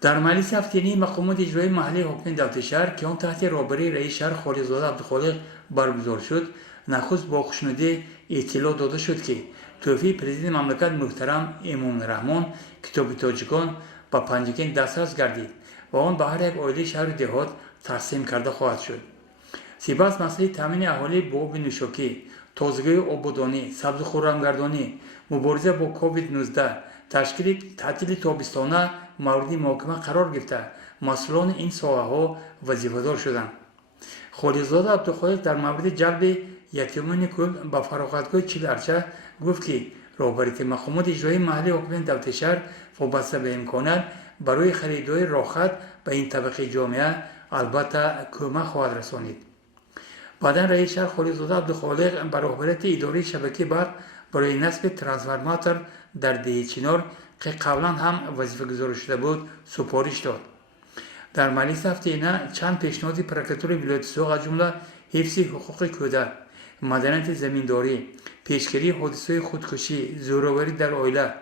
در مجلس هفتگی مقامات اجرایی محلی حکومت دولت شهر که آن تحت رهبری رئیس شهر خالق‌زاده عبدالخالق برگزار شد، نخست با خوشنودی اطلاع داده شد که تحفه پرزیدنت مملکت محترم امام رحمان کتاب تاجیکان به پنجگین دسترس گردید و آن به هر یک عائله شهر و دهات تقسیم کرده خواهد شد. سپس مسئله تامین اهالی با آب نوشاکی، تازگی آبادانی، سبزخورمگردانی، مبارزه با کووید 19، تشکیل تعطیل تابستانه مورد محاکمه قرار گرفته مسئولان این ساحه‌ها وظیفه‌دار شدند. خالق‌زاده عبدالخالق در مورد جلب یتیمان کل به فراغتگاه 40 ارچه گفت که رهبری مقامات اجرایی محلی حکومت دولت شهر وابسته به امکانات برای خریدهای راحت به این طبقه جامعه البته کمک خواهد رسانید. بعدا رئیس شهر خالق‌زاده عبدالخالق به رهبریت اداره شبکه برق برای نصب ترانسفورماتور در ده چنار که قبلا هم وظیفه گذاری شده بود سپارش داد. در مجلس هفتگی چند پیشنهاد پروکاتور ولایت سوغ از جمله حفظ حقوق کودک، مدنیت زمینداری، پیشگیری حادثه‌های خودکشی، زورآوری در عائله،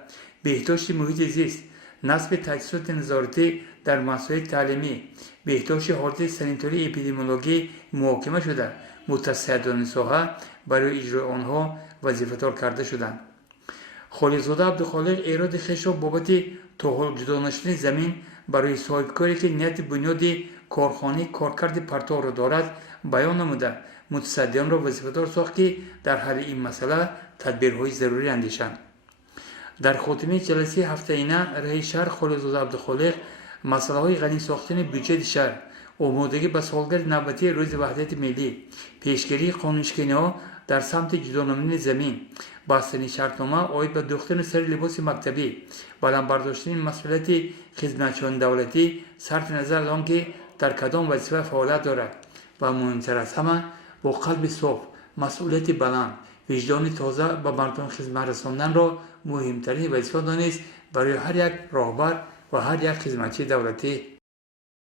بهداشت محیط زیست، نصب تجهیزات نظارتی در مسائل تعلیمی، بهداشت حالت سانیتاری اپیدمیولوژی محاکمه شده متساعدان ساحه برای اجرای آنها وظیفه‌دار کرده شدند. خالق‌زاده عبدالخالق ایراد خویش را بابت تا حال جدا نشدن زمین برای صاحبکاری که نیت بنیادی کارخانه کارکرد پرتو را دارد بیان نموده متصدیان را وظیفه‌دار ساخت که در حل این مسئله تدبیرهای ضروری اندیشند. در خاتمه جلسه هفتگی رئیس شهر خالق‌زاده عبدالخالق مسئله‌های غنی ساختن بودجه شهر، آمادگی به سالگرد نوبتی روز وحدت ملی، پیشگیری قانونشکنی‌ها در سمت جدا نمودن زمین، بستن شرطنامه عاید به دوختن سر لباس مکتبی، بلند برداشتن مسئولیت خدمتچیان دولتی صرف نظر از آنکه در کدام وظیفه فعالیت دارد و مهمتر از همه با قلب صاف، مسئولیت بلند، وجدان تازه به مردم خدمت رساندن را مهمترین وظیفه دانست برای هر یک راهبر و هر یک خدمتچی دولتی.